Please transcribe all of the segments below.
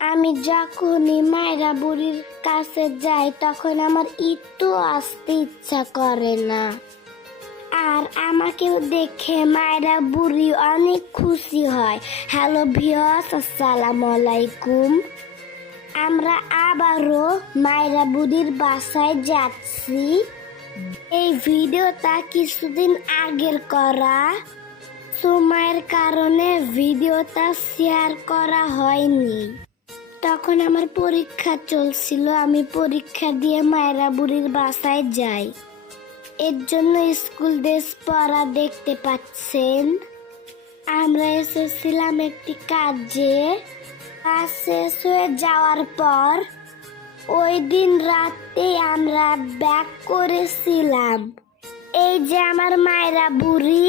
আমি যখনই মায়েরা বুড়ির কাছে যাই, তখন আমার একটু আসতে ইচ্ছা করে না। আর আমাকেও দেখে মায়েরা বুড়ি অনেক খুশি হয়। হ্যালো ভিওস আসসালামু আলাইকুম। আমরা আবারও মায়েরা বুড়ির বাসায় যাচ্ছি। এই ভিডিওটা কিছুদিন আগের করা। সময়ের কারণে ভিডিওটা শেয়ার করা হয়নি। তখন আমার পরীক্ষা চলছিল। আমি পরীক্ষা দিয়ে মায়েরা বুড়ির বাসায় যাই। এর জন্য স্কুল ড্রেস পরা দেখতে পাচ্ছেন। আমরা এসেছিলাম একটি কাজে। কাজ শেষ হয়ে যাওয়ার পর ওই দিন রাতে আমরা ব্যাক করেছিলাম। এই যে আমার মায়েরা বুড়ি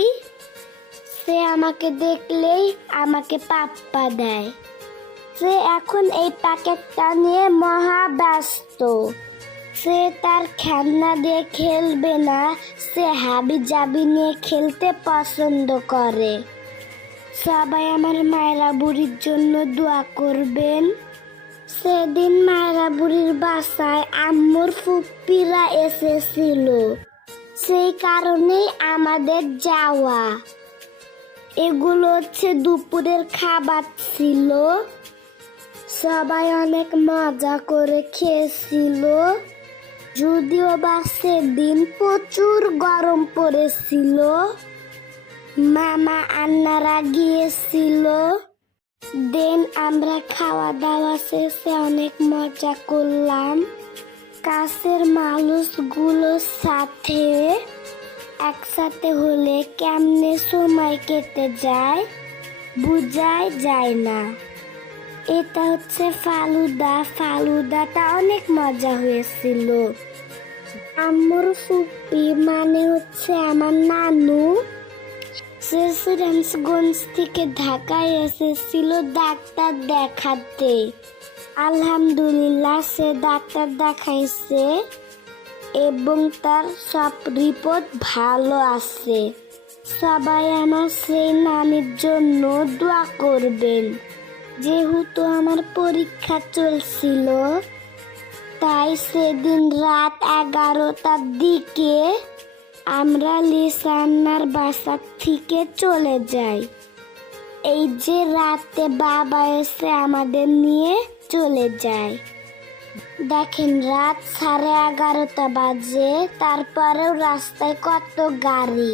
সে আমাকে দেখলেই আমাকে পাপ্পা দেয়। সে এখন এই প্যাকেটটা নিয়ে মহা ব্যস্ত। সে তার খেলনা দিয়ে খেলবে না, সে হাবি জাবি নিয়ে খেলতে পছন্দ করে। সবাই আমার মায়েরা বুড়ির জন্য দোয়া করবেন। সেদিন মায়েরা বুড়ির বাসায় আম্মুর ফুপ্পিরা এসেছিল। সেই কারণেই আমাদের যাওয়া। এগুলো হচ্ছে দুপুরের খাবার ছিল। সবাই অনেক মজা করে খেয়েছিল। যদিও বা সেদিন প্রচুর গরম পড়েছিল। মামা আন্নারা গিয়েছিল। দেন আমরা খাওয়া দাওয়া শেষে অনেক মজা করলাম। কাছের মানুষগুলোর সাথে একসাথে হলে কেমনে সময় কেটে যায়, বুঝাই যায় না। এটা হচ্ছে ফালুদা। ফালুদাটা অনেক মজা হয়েছিল। আম্মুর ফুপি মানে হচ্ছে আমার নানু। সে সিরাজগঞ্জ থেকে ঢাকায় এসেছিল ডাক্তার দেখাতে। আলহামদুলিল্লাহ সে ডাক্তার দেখাইছে এবং তার সব রিপোর্ট ভালো আছে। সবাই আমার সেই নানির জন্য দোয়া করবেন। যেহেতু আমার পরীক্ষা চলছিল, তাই সেদিন রাত এগারোটার দিকে আমরা লিসান্নার বাসা থেকে চলে যাই। এই যে রাতে বাবা এসে আমাদের নিয়ে চলে যায়। দেখেন রাত সাড়ে এগারোটা বাজে, তারপরেও রাস্তায় কত গাড়ি।